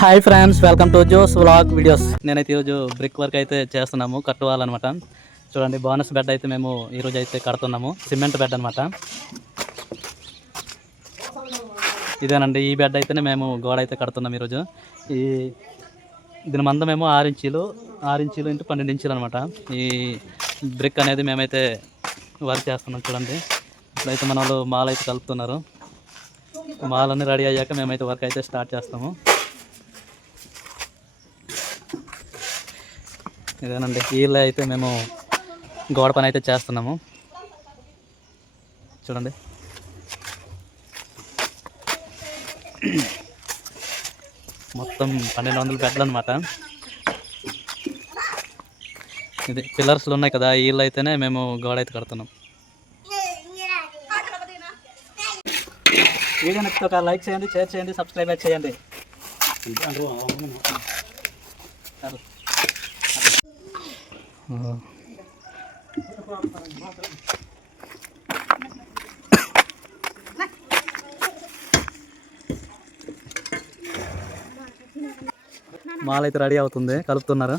Hi friends, welcome to Jo's vlog videos. నేనైతే ఈరోజు brick work అయితే చేస్తున్నాము, కట్టుకోవాలన్నమాట. చూడండి, బోనస్ బెడ్ అయితే మేము ఈరోజు అయితే కడుతున్నాము. సిమెంట్ బెడ్ అనమాట. ఇదేనండి, ఈ బెడ్ అయితేనే మేము గోడ అయితే కడుతున్నాం ఈరోజు. దీని మందం మేము 6 ఇంచీలు ఇంటూ 12 ఇంచీలు అనమాట. ఈ బ్రిక్ అనేది మేమైతే వర్క్ చేస్తున్నాం. చూడండి, ఇప్పుడైతే మన వాళ్ళు మాల్ అయితే కలుపుతున్నారు. మాల్ అన్నీ రెడీ అయ్యాక మేమైతే వర్క్ అయితే స్టార్ట్ చేస్తాము. ఇదేనండి, వీళ్ళు అయితే మేము గోడ పని అయితే చేస్తున్నాము. చూడండి, మొత్తం 1200 బెడ్లు అనమాట. ఇది పిల్లర్స్లు ఉన్నాయి కదా, వీళ్ళు అయితేనే మేము గోడ అయితే కడుతున్నాం. వీడియో నచ్చితే ఒక లైక్ చేయండి, షేర్ చేయండి, సబ్స్క్రైబ్ చేయండి. మాల్ అయితే రెడీ అవుతుంది, కలుపుతున్నారు.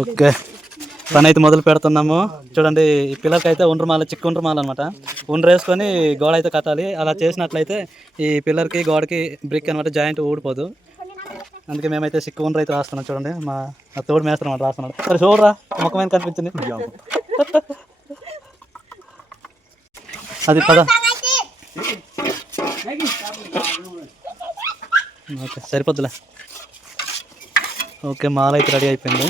ఓకే, పని అయితే మొదలు పెడుతున్నాము. చూడండి, ఈ పిల్లర్కి అయితే ఉండ్రమాల, చిక్కు ఉండ్రమాల అనమాట. వేసుకొని గోడ అయితే కట్టాలి. అలా చేసినట్లయితే ఈ పిల్లర్కి గోడకి బ్రిక్ అనమాట జాయింట్ ఊడిపోదు. అందుకే మేమైతే సిక్కు ఉండ్ర అయితే రాస్తున్నాం. చూడండి, మా తోడు మేస్తాం అనమాట, రాస్తున్నాడు. సరే చూడరా, ముఖమైన కనిపించింది అది పద. ఓకే, సరిపోద్దులే. ఓకే, మాల అయితే రెడీ అయిపోయింది.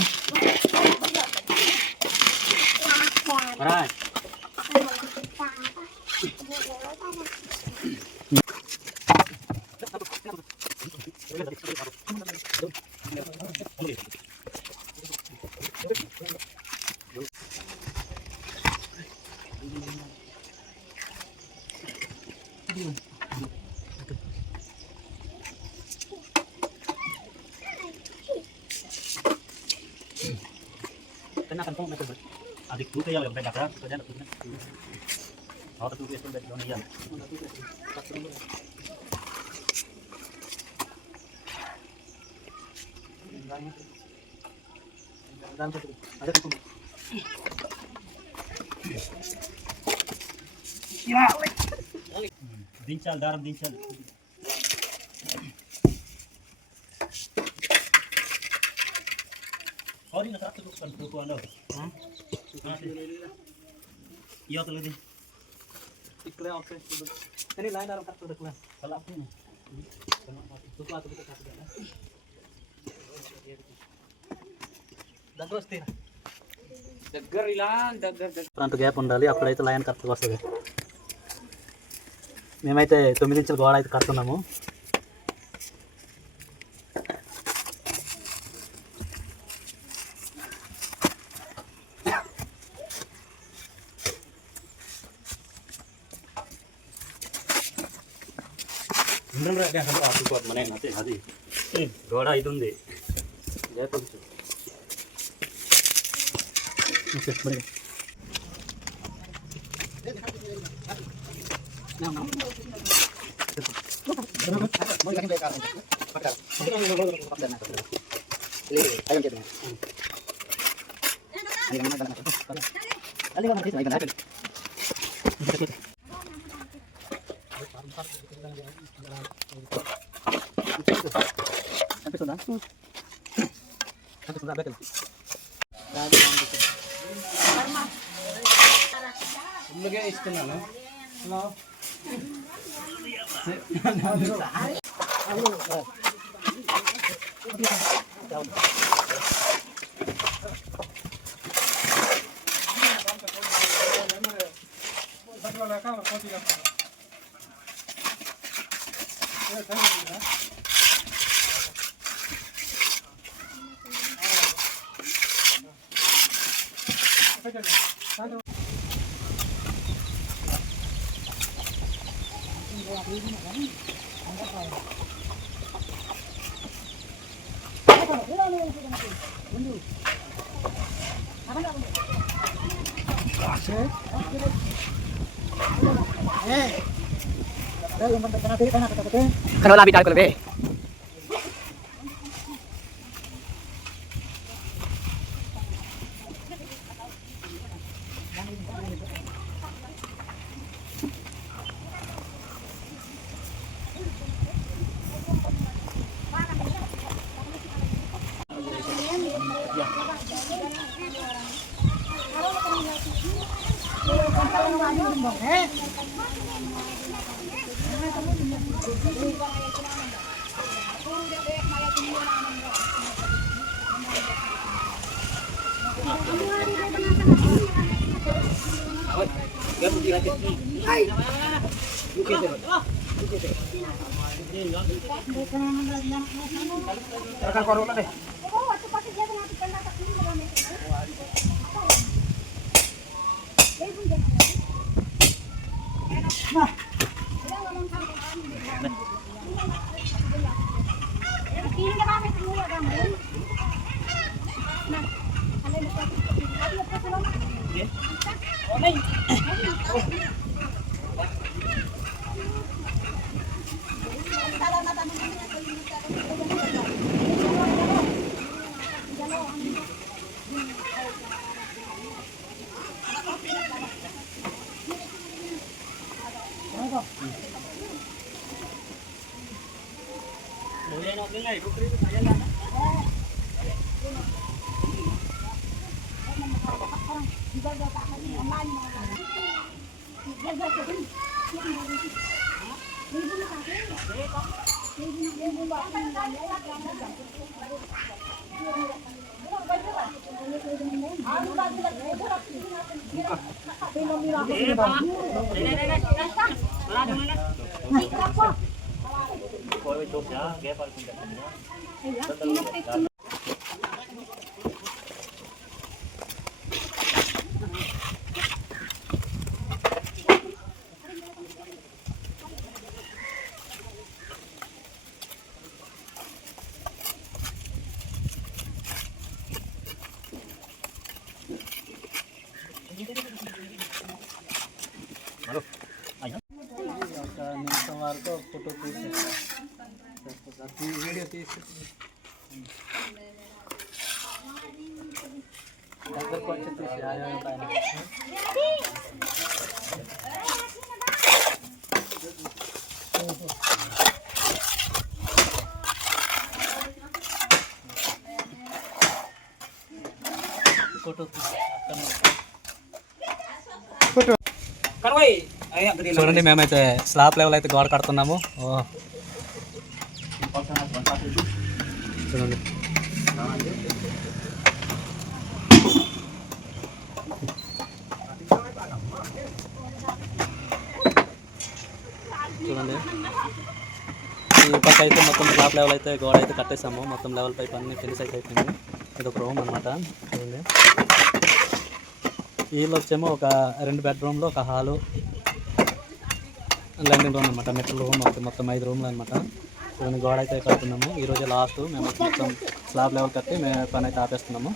అది టూ చేయాలి కదా, అక్కడ టూ వేసుకుని వేయాలి. దించాలి, దారం దించాలి. ఇక్కడే కానీ లైన్ దారం కరెక్ట్ ఫ్రంట్ గ్యాప్ ఉండాలి, అప్పుడైతే లైన్ కరెక్ట్గా వస్తుంది. మేమైతే 9 ఇంచుల గోడ అయితే కడుతున్నాము. అది గోడ ఇది ఉంది. ఫుల్గా ఇస్తున్నాను. Kalau lebih tahu lebih. నిమిషం వరకు ఫోటో తీసి వీడియో తీసి దగ్గరకు వచ్చి తీసి ఫోటో తీసి చూడండి మేమైతే స్లాబ్ లెవెల్ అయితే గోడ కడుతున్నాము. చూడండి చూడండి ఈ పక్క అయితే మొత్తం స్లాబ్ లెవెల్ అయితే గోడ అయితే కట్టేసాము. మొత్తం లెవెల్ పైప్ అన్ని ఫినిష్ అయితే అయిపోయింది. ఇది ఒక రూమ్ అనమాట. చూడండి వీళ్ళు వచ్చేమో ఒక 2 బెడ్రూమ్లు, ఒక హాలు, ల్యాండింగ్ రూమ్ అనమాట. మెట్ల రూమ్ మొత్తం 5 రూమ్లు అనమాట. చూడండి గోడ అయితే కడుతున్నాము. ఈరోజే లాస్ట్ మేము మొత్తం స్లాబ్ లెవెల్ కట్టి మేము పని అయితే ఆపేస్తున్నాము.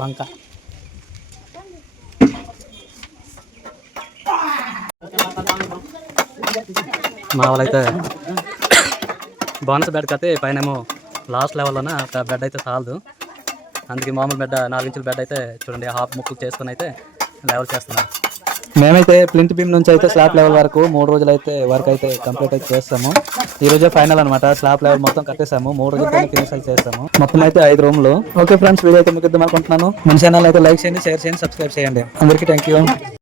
వంక మా వాళ్ళైతే బోనస్ బెడ్ కట్టి పైనేమో లాస్ట్ లెవెల్లోనే ఒక బెడ్ అయితే చాలదు. అందుకే మామూలు బెడ్ 4 ఇంచుల బెడ్ అయితే చూడండి హాఫ్ ముక్కులు చేసుకుని అయితే లెవెల్ చేస్తున్నాం. మేమైతే ప్లింత్ బీమ్ నుంచి అయితే స్లాబ్ లెవెల్ వరకు 3 రోజులు అయితే వర్క్ అయితే కంప్లీట్ అయితే చేస్తాము. ఈ రోజే ఫైనల్ అనమాట. స్లాబ్ లెవెల్ మొత్తం కట్టేసాము. 3 రోజులతో ఫినిష్ అయితే చేస్తాము. మొత్తం అయితే 5 రూమ్లు. ఓకే ఫ్రెండ్స్, వీడియో అయితే ముగిద్దాం అనుకుంటున్నాను. మన ఛానల్ అయితే లైక్ చేయండి, షేర్ చేయండి, సబ్స్క్రైబ్ చేయండి. అందరికీ థ్యాంక్ యూ.